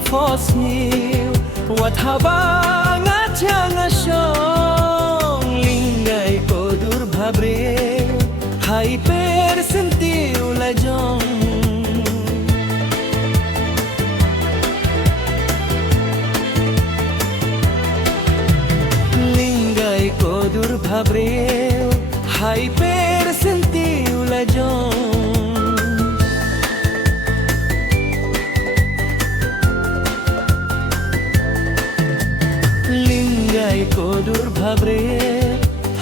fossil wat habang at siyang lingay ko durbabre hyper sentiu lajong lingay ko durbabre hyper sentiu lajong ko durbabre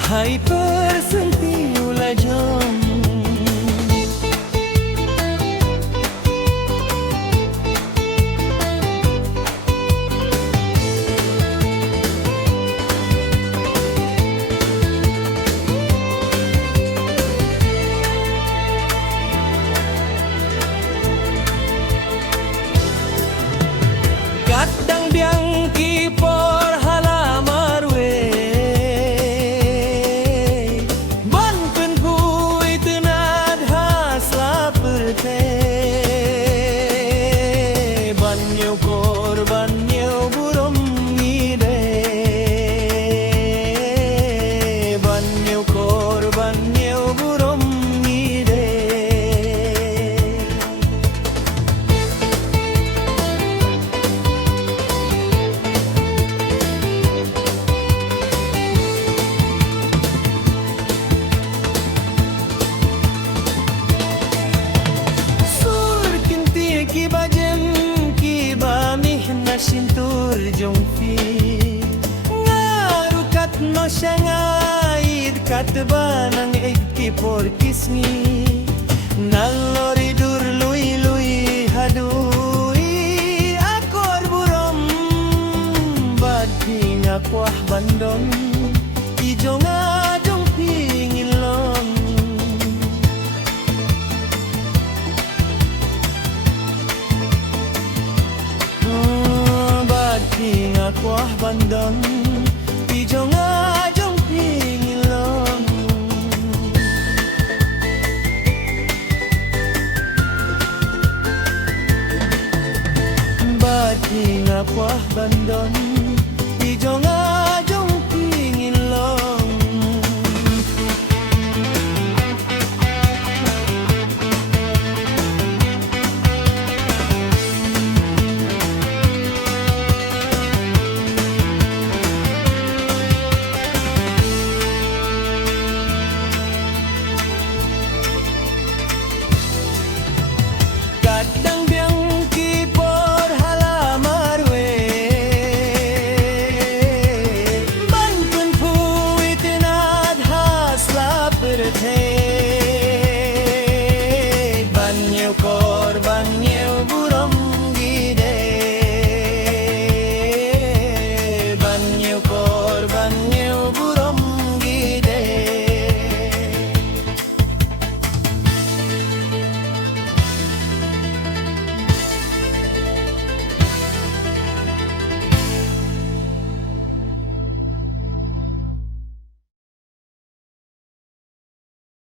hyper sentiu lajong kadang biang kipor sintur jong fi ngarukat no sangait katbanang ekki por kisni nalori dur lui lui hadui akor burom bading akwah bandon ijonga jong pingilon kuah bandon pijong ajong pingilon bati kuah bandon pijong ajong pingilon kadang biang kipor halamar we ban pun pu itinad has la berte